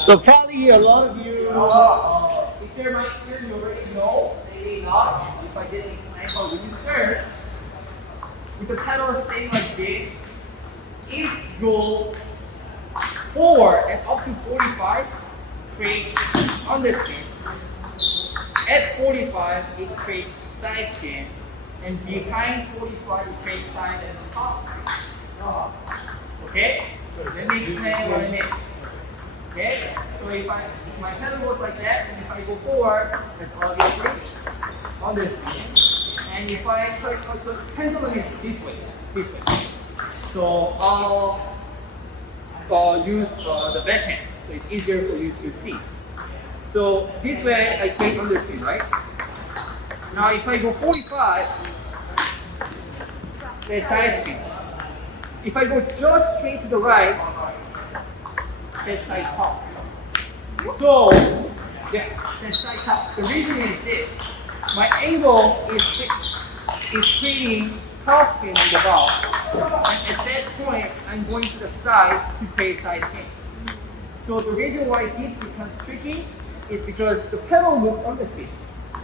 So probably a lot of you, if they're my student, you already know, maybe not. If I didn't explain, but when you serve, with the pedal staying like this, if you go forward and up to 45, creates underspin. At 45, it creates side spin, and behind 45, it creates side and top spin. Okay? So let me explain what I mean. Okay? So if my pedal goes like that, and if I go forward, that's obviously underspin. And if I click, so pendulum is this way. So I'll use the backhand, so it's easier for you to see. So this way I create underspin, right? Now if I go 45, that's side spin. If I go just straight to the right, that's side top. So yeah, that's side top. The reason is this: my angle is creating top spin on the ball, and at that point I'm going to the side to create side spin. So the reason why this becomes tricky is because the pedal looks underspin.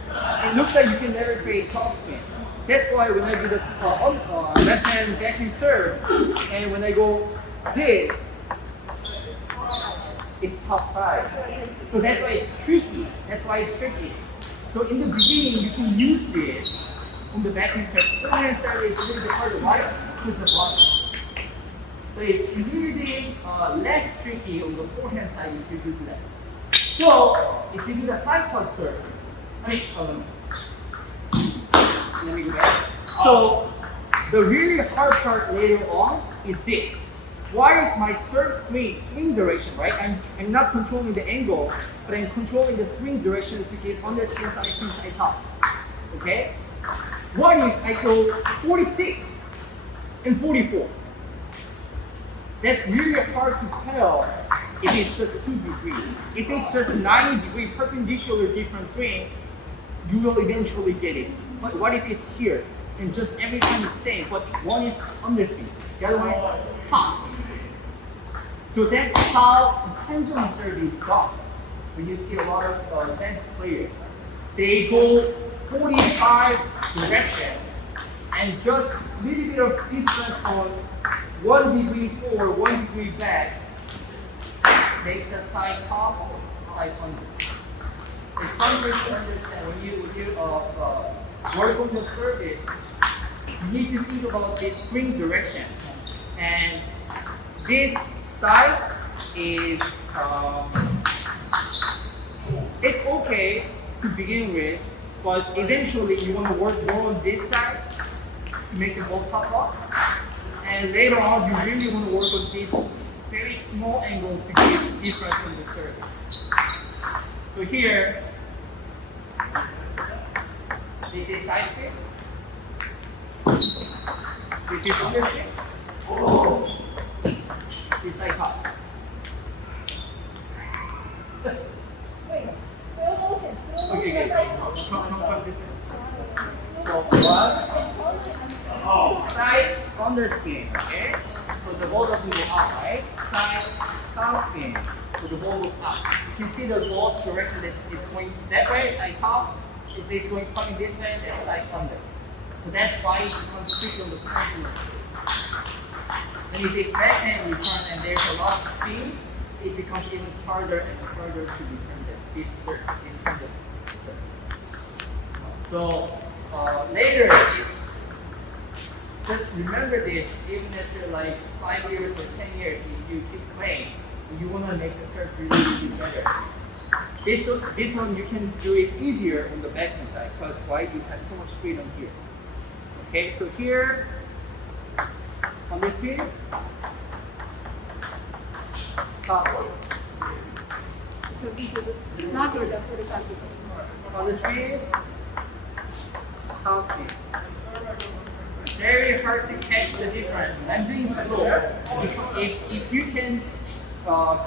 It looks like you can never create top spin. That's why when I do the left hand backhand serve, and when I go this, it's top side. So that's why it's tricky. So in the beginning, you can use this on the backhand serve. Forehand serve is a little bit harder. Why? Because the bottom. So it's a little bit less tricky on the forehand side if you do that. So if you do the high toss serve, let me go back. So the really hard part later on is this. Why is my serve swing direction, right? I'm not controlling the angle, but I'm controlling the swing direction to get underspin, side spin, side top. Okay? What if I go 46 and 44? That's really hard to tell if it's just 2 degrees. If it's just 90-degree perpendicular different swing, you will eventually get it. But what if it's here and just every time it's same, but one is underspin, the other one is top spin. So that's how the pendulum serve is done. When you see a lot of tennis players, they go 45 direction and just a little bit of difference on 1 degree forward, 1 degree back makes the side top or side under. It's something to understand when you work on the surface, you need to think about this swing direction. And this side is, it's okay to begin with, but eventually you want to work more on this side to make the ball pop off. And later on, you really want to work on this very small angle to get difference from the surface. So here, this is side spin. This is underspin. Oh. This side top. Okay. Come this way. So one, side underspin. Okay. So the ball doesn't go up, right? Side top spin. So the ball goes up. You can see the ball's direction that is going that way, side top. If it's going coming this way, that's side under. So that's why it becomes tricky on the pendulum. And if it's backhand return and there's a lot of speed, it becomes even harder and harder to return this pendulum. So later, just remember this, even after like 5 years or 10 years, if you keep playing, you want to make the serve really better. This one you can do it easier on the backhand side because why? You have so much freedom here. Okay, so here on this speed, top one. On the speed, top speed. Very hard to catch the difference. I'm doing slow. If you can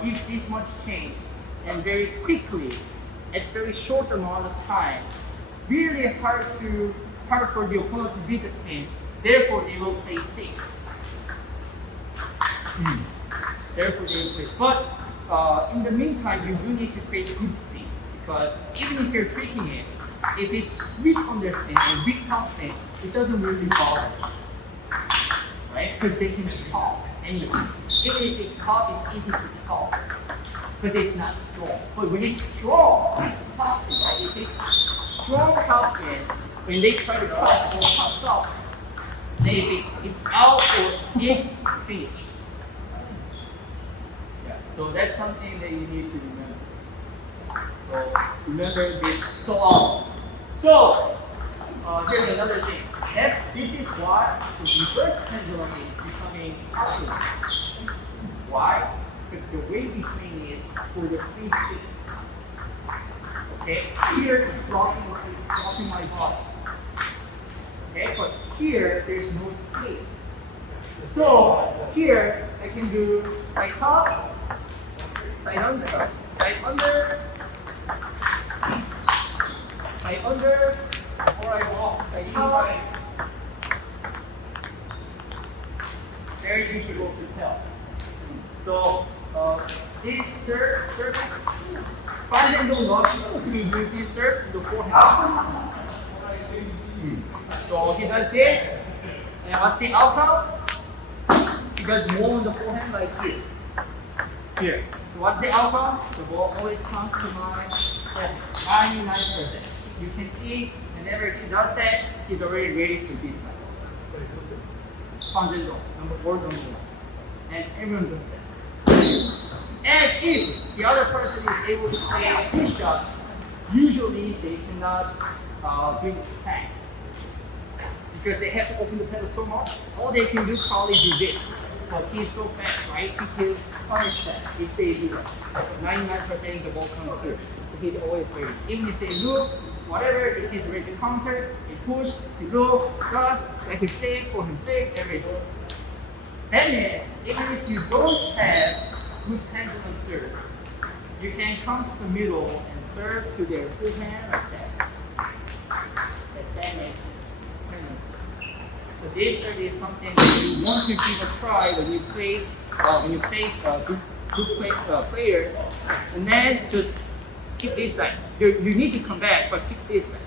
give this much change and very quickly at very short amount of time, really hard for the opponent to beat the spin. Therefore, they will play safe. Therefore, they will play. But in the meantime, you do need to create good spin because even if you're tweaking it, if it's weak underspin and weak topspin, it doesn't really bother, right? Because they can be taught anyway. Even if it's taught, it's easy to taught because it's not strong. But when it's strong topspin, right? If it's strong topspin, when they try to top or pops up, then it's out or in finish. Yeah. So that's something that you need to remember. So remember this so often. So here's another thing. This is why the reverse pendulum is becoming popular. Why? Because the way we swing is for the free space. Okay, here is blocking my body. Okay, but here there's no space. So here I can do side top, side under, side under, side under, or I walk side top. Very difficult to tell. So this service, five handle not to use this serve in the forehand. So he does this, and what's the outcome? He does more on the forehand like here. Here. So what's the outcome? The ball always comes to my forehand. 99%. You can see whenever he does that, he's already ready for this side. Number 4, number 1. And everyone does that. And if the other person is able to play this shot, usually they cannot do pass. Because they have to open the pedal so much, all they can do probably do this. But he's so fast, right? He can punish that if they do that. 99% the ball comes through. So he's always ready. Even if they look, whatever, if he's ready to counter, he push, he look, does, like he save, for him fake, everything. That means, even if you don't have good pendulum serve, you can come to the middle and serve to their full hand like that. That makes sense. So this is something that you want to give a try when you face a good player, and then just keep this side. You need to come back, but keep this side.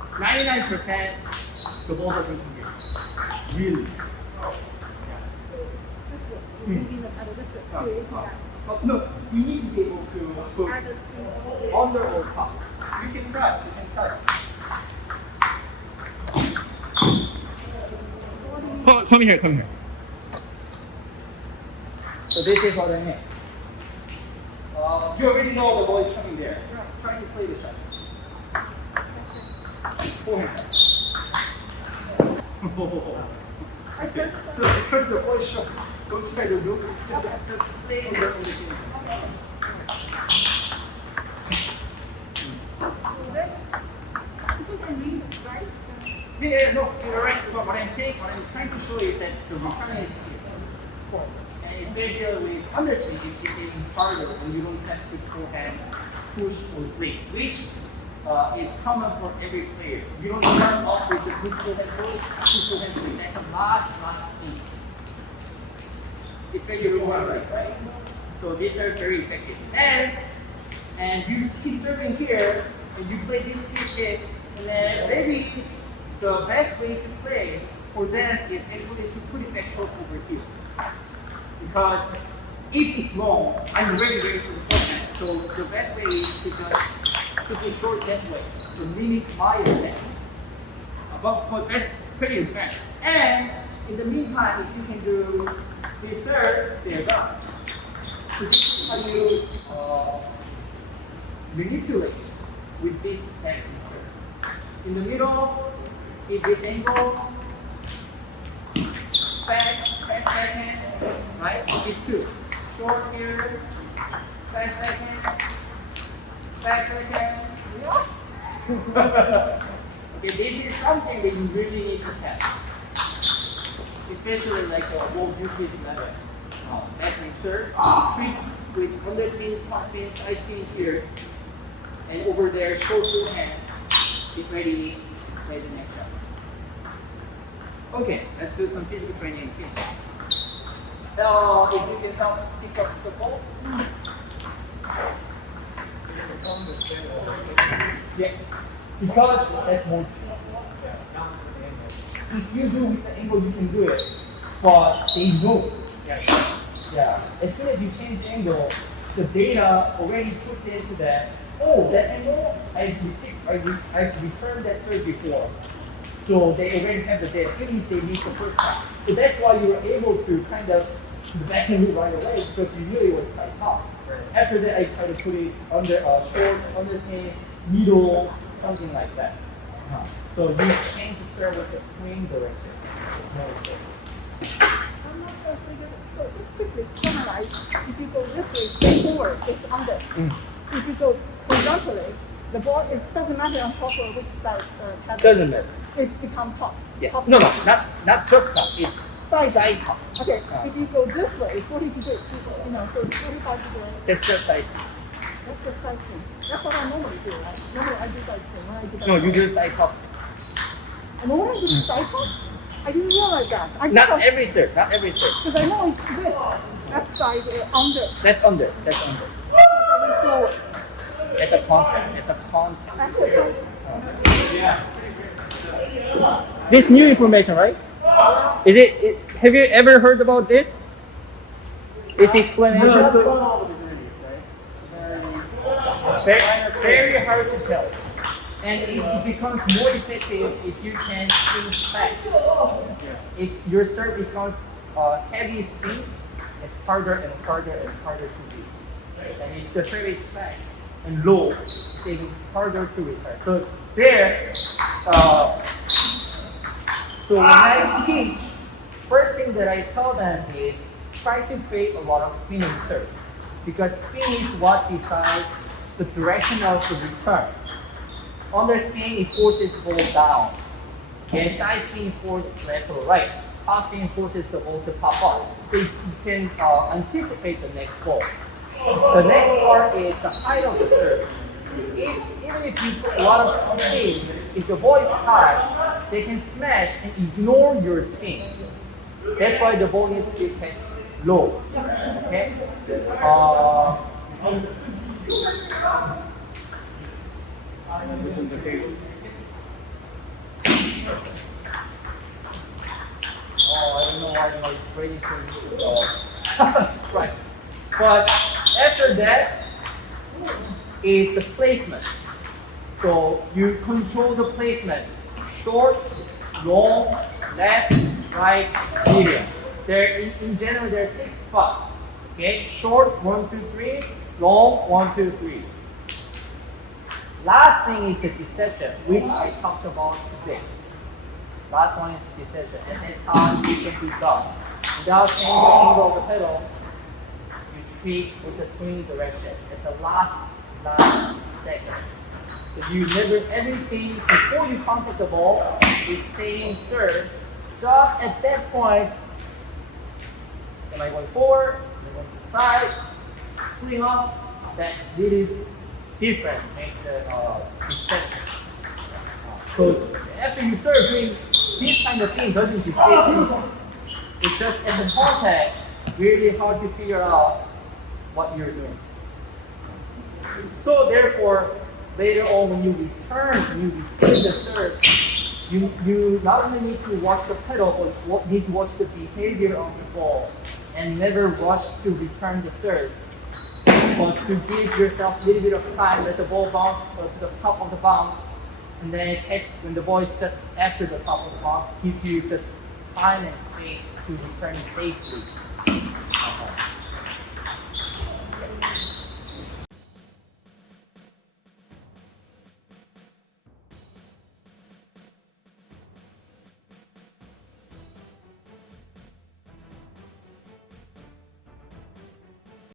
99% the ball doesn't come here. Really. No, you need to be able to put under or top. You can try. Come here. So this is what I mean. You already know the ball is coming there. Try to play the shot. Forehand. So because the ball is short, don't try to look. Just play and learn the game. Yeah, no, you're right. But what I'm trying to show you is that the return is here. And especially with underspin, it's even harder when you don't have to forehand, push, or flick, which is common for every player. You don't start off with the good forehand push, good forehand flick. That's a last speed. Especially right? So these are very effective. And you keep serving here, and you play this switches, and then maybe the best way to play for them is actually to put it back short over here. Because if it's long, I'm ready for the forehand. So the best way is to just put it short that way. So limit my attack. But that's pretty advanced. And in the meantime, if you can do this serve, they're done. So this is how you manipulate with this backhand serve. In the middle, if this angle, fast backhand, right? These two. Short here, fast backhand, fast backhand. Okay, this is something that you really need to test. Especially like a World Duties level. Backhand serve, treat with underspin, topspin, side spin here, and over there, short forehand. Get ready to play the next shot. Okay, let's do some physical training again. if you can help pick up the balls. Yeah, because that's more. If you do with the angle, you can do it, but they move. Yeah. As soon as you change the angle, the data already puts into that. Oh, that angle, I've returned that serve before. So they already have the data, even if they missed the first time. So that's why you were able to kind of back and move right away because you knew it was tight top. After that, I try to put it under short, underspin, middle, something like that. So you change the serve with the swing direction. I'm not sure if we get it. So just quickly summarize. If you go this way, straight forward, it's under. If you go horizontally, the ball is doesn't matter on top or which side. Doesn't matter. It's become top. Yeah. Top No, not just top. It's side top. Okay. If you go this way, 40 degrees. So it's 45 degrees. That's just side. That's just side spin. That's what I normally do, right? Normally I do side spin. When I do that. No, you do side top. And when I do side top, I didn't realize that. Not every serve. Because I know it's this. That's side under. That's under. I went forward. At the contact. That's okay. This new information, right? Is it? Have you ever heard about this? This explanation. Very hard to tell, and it becomes more effective if you can spin fast. If your serve becomes heavy spin, it's harder and harder and harder to beat. And if the serve is fast and low, it's even harder to return. So there, so when I teach, first thing that I tell them is try to create a lot of spinning serve, because spin is what decides the direction of the return. Underspin, it forces the ball down. And side spin forces left or right. Top spin forces the ball to pop up. So you can anticipate the next ball. The next part is the height of the serve. Even if you put a lot of spin, if the ball is high, they can smash and ignore your spin. That's why the ball needs to be kept low. Okay? I don't know why my brain is right. But after that is the placement. So you control the placement. Short, long, left, right, medium. In general, there are 6 spots. Okay, short 1, 2, 3, long 1, 2, 3. Last thing is the deception, which I talked about today. Last one is deception, and that's how you can be done. Without changing the angle of the pedal, you treat with the swing direction at the last second. So you never, everything before you contact the ball is same serve. Just at that point, am I going forward? Am I going to the side? Pulling up, that really different makes the deception. So after you serve, doing this kind of thing doesn't defeat anything. It's just at the contact, really hard to figure out what you're doing. So therefore, later on when you return, when you receive the serve, you not only need to watch the pedal, but need to watch the behavior of the ball and never rush to return the serve. But to give yourself a little bit of time, let the ball bounce to the top of the bounce, and then catch when the ball is just after the top of the bounce, give you just time and space to return safely.